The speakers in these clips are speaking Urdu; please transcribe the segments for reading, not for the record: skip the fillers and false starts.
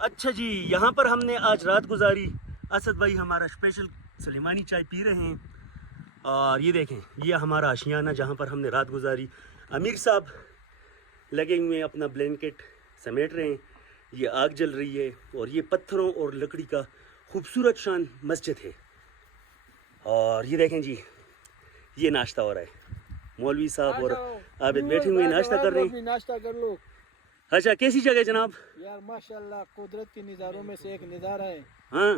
اچھا جی، یہاں پر ہم نے آج رات گزاری. اسد بھائی ہمارا اسپیشل سلیمانی چائے پی رہے ہیں. اور یہ دیکھیں، یہ ہمارا آشیانہ جہاں پر ہم نے رات گزاری. امیر صاحب لگے ہوئے ہیں، اپنا بلینکٹ سمیٹ رہے ہیں. یہ آگ جل رہی ہے اور یہ پتھروں اور لکڑی کا خوبصورت شان مسجد ہے. اور یہ دیکھیں جی، یہ ناشتہ ہو رہا ہے. مولوی صاحب اور عابد بیٹھے ہوئے ناشتہ کر رہے ہیں. ناشتہ کر لو اچھا، کیسی جگہ جناب؟ یار ماشاءاللہ، قدرت کے نظاروں میں سے ایک نظارہ ہے. ہاں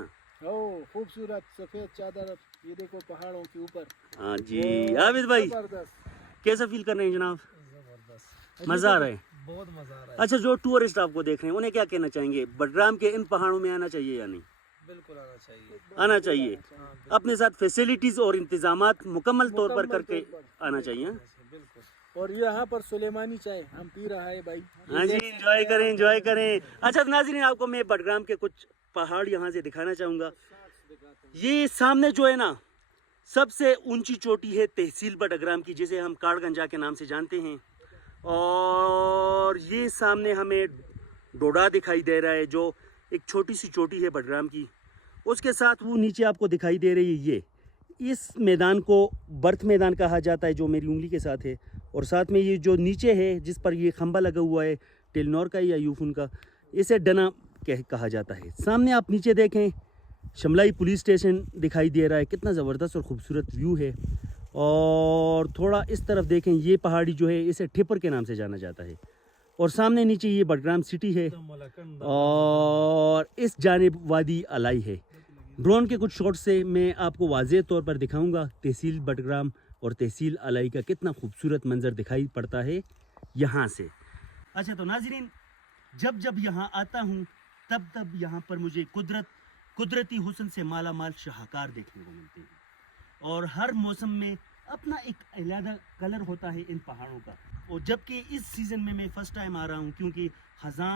خوبصورت سفید چادر، یہ دیکھو پہاڑوں کے اوپر. ہاں جی عابد بھائی، زبردست کیسا فیل کر رہے ہیں جناب؟ زبردست، مزہ آ رہا ہے؟ بہت مزہ آ رہا ہے. اچھا، جو ٹورسٹ آپ کو دیکھ رہے ہیں انہیں کیا کہنا چاہیں گے؟ بڈگرام کے ان پہاڑوں میں آنا چاہیے یا نہیں؟ بالکل آنا چاہیے. آنا چاہیے. اپنے ساتھ فیسلٹیز اور انتظامات مکمل طور پر کر کے آنا چاہیے. بالکل. اور یہاں پر سلیمانی چائے ہم پی رہا ہے بھائی. ہاں جی، انجوائے کریں، انجوائے کریں. اچھا ناظرین، آپ کو میں بڈگرام کے کچھ پہاڑ یہاں سے دکھانا چاہوں گا. یہ سامنے جو ہے نا، سب سے اونچی چوٹی ہے تحصیل بڈگرام کی، جسے ہم کاڑ گنجا کے نام سے جانتے ہیں. اور یہ سامنے ہمیں ڈوڈا دکھائی دے رہا ہے، جو ایک چھوٹی سی چوٹی ہے بڈگرام کی. اس کے ساتھ وہ نیچے آپ کو دکھائی دے رہی ہے، اس میدان کو برتھ میدان کہا جاتا ہے، جو میری انگلی کے ساتھ ہے. اور ساتھ میں یہ جو نیچے ہے، جس پر یہ کھمبا لگا ہوا ہے ٹیلنور کا یا یوفون کا، اسے ڈنا کہا جاتا ہے. سامنے آپ نیچے دیکھیں، شملائی پولیس اسٹیشن دکھائی دے رہا ہے. کتنا زبردست اور خوبصورت ویو ہے. اور تھوڑا اس طرف دیکھیں، یہ پہاڑی جو ہے اسے ٹھپر کے نام سے جانا جاتا ہے. اور سامنے نیچے یہ بڈگرام سٹی ہے، اور اس جانب وادی الائی ہے. ڈرون کے کچھ شاٹ سے میں آپ کو واضح طور پر دکھاؤں گا تحصیل بڈگرام اور تحصیل الائی کا کتنا خوبصورت منظر دکھائی پڑتا ہے یہاں سے. اچھا تو ناظرین، جب جب یہاں آتا ہوں تب تب یہاں پر مجھے قدرتی حسن سے مالا مال شاہکار دیکھنے کو ملتے ہیں. اور ہر موسم میں اپنا ایک علیحدہ کلر ہوتا ہے ان پہاڑوں کا. اور جبکہ اس سیزن میں فرسٹ ٹائم آ رہا ہوں، کیونکہ خزاں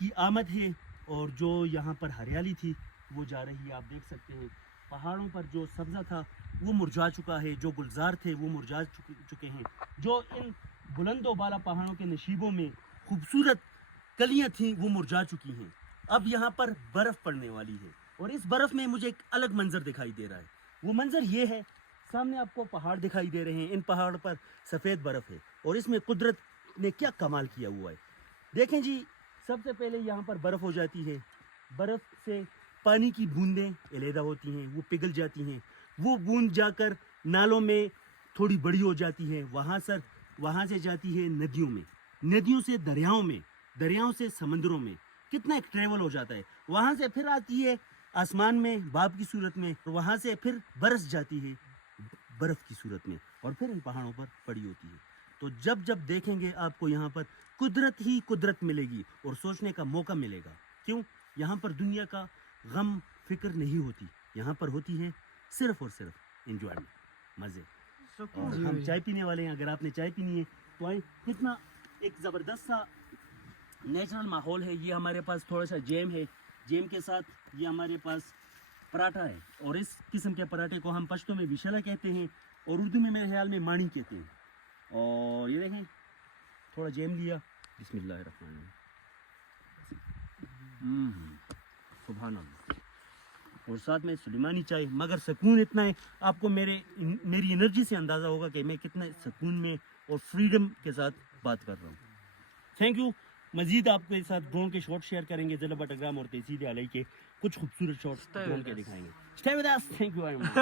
کی آمد ہے اور جو یہاں پر ہریالی تھی وہ جا رہی ہے. آپ دیکھ سکتے ہیں پہاڑوں پر جو سبزہ تھا وہ مرجھا چکا ہے، جو گلزار تھے وہ مرجھا چکے ہیں، جو ان بلند و بالا پہاڑوں کے نشیبوں میں خوبصورت کلیاں تھیں وہ مرجھا چکی ہیں. اب یہاں پر برف پڑنے والی ہے، اور اس برف میں مجھے ایک الگ منظر دکھائی دے رہا ہے. وہ منظر یہ ہے، سامنے آپ کو پہاڑ دکھائی دے رہے ہیں، ان پہاڑ پر سفید برف ہے، اور اس میں قدرت نے کیا کمال کیا ہوا ہے. دیکھیں جی، سب سے پہلے یہاں پر برف ہو جاتی ہے. برف سے پانی کی بوندیں علیحدہ ہوتی ہیں، وہ پگھل جاتی ہیں. وہ بوند جا کر نالوں میں تھوڑی بڑی ہو جاتی ہے، وہاں سے جاتی ہے ندیوں میں، ندیوں سے دریاؤں میں، دریاؤں سے سمندروں میں. کتنا ایک ٹریول ہو جاتا ہے. وہاں سے پھر آتی ہے آسمان میں باب کی صورت میں، وہاں سے پھر برس جاتی ہے برف کی صورت میں، اور پھر ان پہاڑوں پر پڑی ہوتی ہے. تو جب جب دیکھیں گے آپ کو یہاں پر قدرت ہی قدرت ملے گی، اور سوچنے کا موقع ملے گا. کیوں؟ یہاں پر دنیا کا غم فکر نہیں ہوتی، یہاں پر ہوتی ہے صرف اور صرف انجوائمنٹ، مزے. اور ہم چائے پینے والے ہیں، اگر آپ نے چائے پینی ہے تو آئیں. کتنا ایک زبردست سا نیچرل ماحول ہے. یہ ہمارے پاس تھوڑا سا جیم ہے، جیم کے ساتھ یہ ہمارے پاس پراٹھا ہے، اور اس قسم کے پراٹھے کو ہم پشتو میں وشلا کہتے ہیں، اور اردو میں میرے خیال میں مانی کہتے ہیں. اور یہ دیکھیں، تھوڑا جیم لیا، بسم اللہ الرحمن الرحیم. سبحان اللہ. اور ساتھ میں سلیمانی چائے. مگر سکون اتنا ہے، آپ کو میری انرجی سے اندازہ ہوگا کہ میں کتنا سکون میں اور فریڈم کے ساتھ بات کر رہا ہوں. Thank you. مزید آپ کے ساتھ ڈرون کے شاٹ شیئر کریں گے، ضلع بٹگرام اور تحصیل الائی کے کچھ خوبصورت شاٹ ڈرون کے دکھائیں گے. Stay with us. Thank you very much.